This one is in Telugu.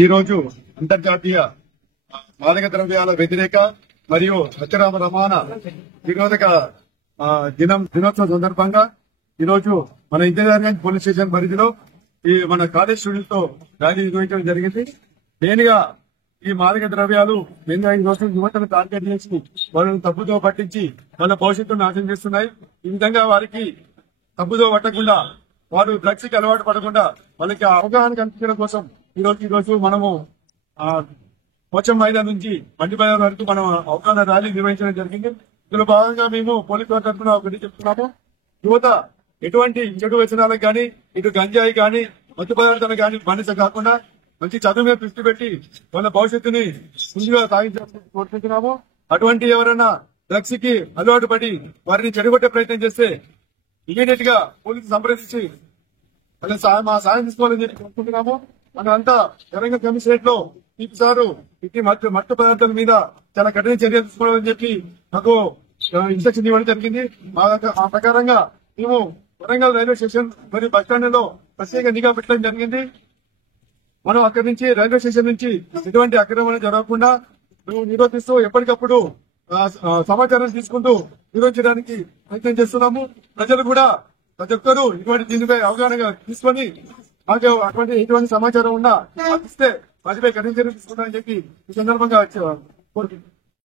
ఈ రోజు అంతర్జాతీయ మాదక ద్రవ్యాల వ్యతిరేక మరియు అక్రమ రవాణా నిరోధక దినోత్సవం సందర్భంగా ఈ రోజు మన ఇంజనీరింగ్ పోలీస్ స్టేషన్ పరిధిలో ఈ మన కాలేజ్ స్టూడెంట్స్ తో ర్యాలీ నిర్వహించడం జరిగింది. మెయిన్గా ఈ మాదక ద్రవ్యాలు మెయిన్గా ఈ రోజు యువతను టార్గెట్ చేసి వాళ్ళని తప్పుదో పట్టించి వాళ్ళ భవిష్యత్తును నాశనం చేస్తున్నాయి. ఈ విధంగా వారికి తప్పుదో పట్టకుండా వారు డ్రగ్స్ కి అలవాటు పడకుండా వాళ్ళకి అవగాహన కల్పించడం కోసం ఈ రోజు మనము పోచం మైదాన్ నుంచి బండి బజార్ వరకు మనం అవగాహన ర్యాలీ నిర్వహించడం జరిగింది. ఇందులో భాగంగా మేము పోలీసు వారి తరఫున ఒకటి చెప్తున్నాము. యువత ఎటువంటి చెడు వ్యసనాలకు కానీ ఇటు గంజాయి కానీ మత్తు పదార్థాలు కానీ బానిస కాకుండా మంచి చదువు మీద దృష్టి పెట్టి వాళ్ళ భవిష్యత్తుని ముందుగా సాగించాలని కోరుకుంటున్నాము. అటువంటి ఎవరైనా డ్రగ్స్ కి అలవాటు పడి వారిని చెడగొట్టే ప్రయత్నం చేస్తే ఇమీడియట్ గా పోలీసు సంప్రదించి మా సాయం తీసుకోవాలని చెప్పి కోరుకుంటున్నాము. మనం అంతా వరంగల్ కమిషనరేట్ లో సారు ఇటు మత్తు పదార్థాల మీద చాలా కఠిన చర్యలు తీసుకోవాలని చెప్పి మాకు ఇన్స్ట్రక్షన్ ఇవ్వడం జరిగింది. ఆ ప్రకారంగా మేము వరంగల్ రైల్వే స్టేషన్ మరియు బస్టాండ్ లో ప్రత్యేక నిఘా పెట్టడం జరిగింది. మనం అక్కడి నుంచి రైల్వే స్టేషన్ నుంచి ఎటువంటి అక్రమణ జరగకుండా మేము నిరోధిస్తూ ఎప్పటికప్పుడు సమాచారం తీసుకుంటూ నిరోధించడానికి ప్రయత్నం చేస్తున్నాము. ప్రజలు కూడా ప్రతి ఒక్కరూ ఇటువంటి దీనిపై అవగాహన తీసుకొని మాకు ఎటువంటి సమాచారం ఉన్నా ఇస్తే వాటిపై కఠిన చర్యలు తీసుకుంటామని చెప్పి ఈ సందర్భంగా కోరుకుంటున్నాం.